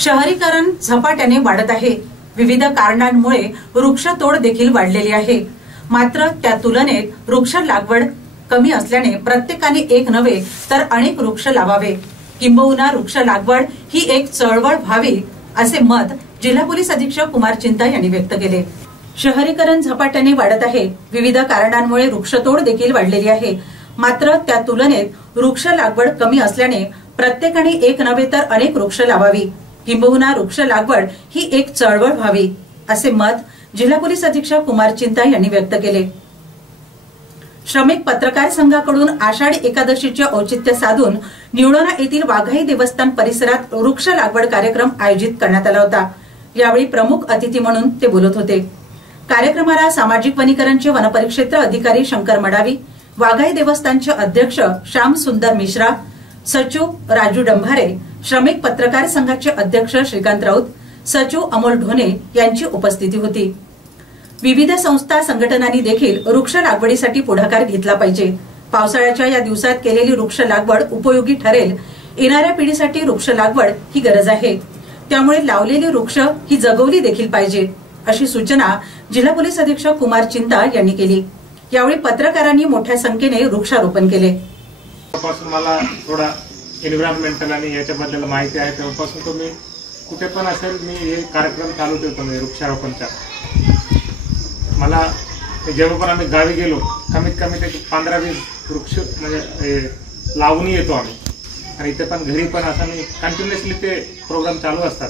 शहरीकरण झपाट्याने वाढत आहे। विविध कारणांमुळे वृक्षतोड देखील वाढलेली आहे। मात्र त्या तुलनेत वृक्ष लागवड कमी असल्याने प्रत्येकाने एक नव्हे तर अनेक वृक्ष लावावे, किंबहुना वृक्ष लागवड ही एक चळवळ व्हावी असे मत जिल्हा पोलीस अधीक्षक कुमार चिंता यांनी व्यक्त केले। शहरीकरण झपाट्याने वाढत आहे। विविध कारणांमुळे वृक्षतोड देखील वाढलेली आहे। मात्र त्या तुलनेत वृक्ष लागवड कमी असल्याने प्रत्येकाने एक नव्हे तर अनेक वृक्ष लावावी, किंबहुना वृक्ष लागवड ही एक चळवळ व्हावी असे मत जिल्हा पोलीस अधीक्षक कुमार चिंता यांनी व्यक्त केले। श्रमिक पत्रकार संघाकडून आषाढी एकादशीचे औचित्य साधून निवडोना येथील वाघाई देवस्थान परिसरात वृक्ष लागवड कार्यक्रम आयोजित करण्यात आला होता। यावेळी प्रमुख अतिथी म्हणून ते बोलत होते। कार्यक्रमाला सामाजिक वनीकरणचे वनपरिक्षेत्र अधिकारी शंकर मडावी, वाघाई देवस्थानचे अध्यक्ष श्याम सुंदर मिश्रा, सचिव राजू डंभारे, श्रमिक पत्रकार संघाचे अध्यक्ष श्रीकांत राऊत, सचिव अमोल ढोणे यांची उपस्थिती होती। विविध संस्था संघटनांनी देखील वृक्ष लागवडीसाठी पुढाकार घेतला पाहिजे। पावसाळ्याच्या या दिवसात केलेली वृक्ष लागवड उपयोगी ठरेल। येणाऱ्या पिढीसाठी वृक्ष लागवड ही गरज आहे, त्यामुळे लावलेली वृक्ष ही जगवली देखील पाहिजे अशी सूचना जिल्हा पोलीस अधीक्षक कुमार चिंता यांनी केली। यावेळी पत्रकारांनी मोठ्या संख्येने वृक्षारोपण केले। मला थोडा एन्व्हायरमेंटल आणि याच्याबद्दल माहिती आहे, तेव्हापासून तो मी कुठे पण असेल मी हे कार्यक्रम चालू ठेवतो म्हणजे वृक्षारोपणचा। मला जेव्हा पण आम्ही गावी गेलो कमीत कमी ते 15-20 वृक्ष म्हणजे लावून येतो आम्ही, आणि इथे पण घरी पण असं मी कंटिन्युअसली ते प्रोग्राम चालू असतात।